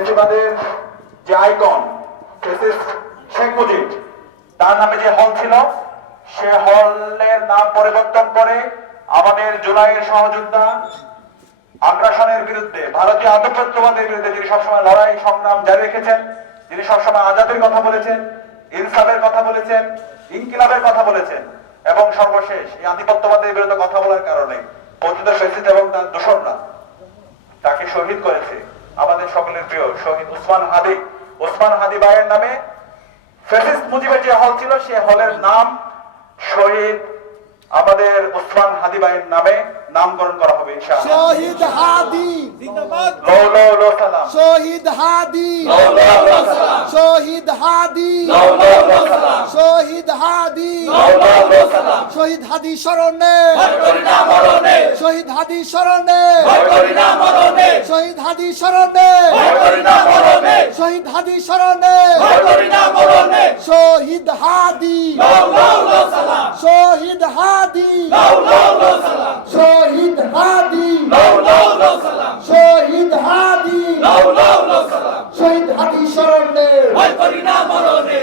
ফেসিবাদের যে icon fascist Sheikh Mujib, তার নামে যে হল ছিল, সে হলের নাম পরিবর্তন করে আমাদের জুলাইয়ের সহযোদ্ধা আগ্রাসনের বিরুদ্ধে, ভারতীয় আধিপত্যবাদের বিরুদ্ধে যিনি সবসময় লড়াই সংগ্রাম জারি রেখেছেন, যিনি সবসময় আজাদের কথা বলেছেন, ইনসাফের কথা বলেছেন, ইনকিলাবের কথা বলেছেন, এবং সর্বশেষ এই আধিপত্যবাদের বিরুদ্ধে কথা বলার কারণে পতিত ফ্যাসিস্ট এবং তার দোসররা তাকে শহীদ করেছে। আমাদের সকলের প্রিয় শহীদ ওসমান হাদি ভাইয়ের নামে ফ্যাসিস্ট মুজিবের যে হল ছিল, সে হলের নাম শহীদ আমাদের ওসমান হাদি ভাইয়ের নামে নামকরণ করা হবে ইনশাআল্লাহ। শহীদ হাদি জিন্দাবাদ। লো লো লো সালাম। শহীদ হাদি লো লো লো সালাম। শহীদ হাদি লো লো লো সালাম। শহীদ হাদি লো লো লো সালাম। শহীদ হাদি স্মরণে ভয় করি না মরণে, শহীদ হাদি স্মরণে ভয় করি না মরণে, শহীদ হাদি স্মরণে ভয় করি না মরণে, শহীদ হাদি স্মরণে ভয় করি না মরণে। শহীদ হাদি লাউ লাউ লাউ সালাম, শহীদ হাদি লাউ লাউ লাউ সালাম, শহীদ হাদি লাউ লাউ লাউ সালাম, শহীদ হাদি লাউ লাউ লাউ সালাম। শহীদ হাদি স্মরণে ভয় করি না মরণে,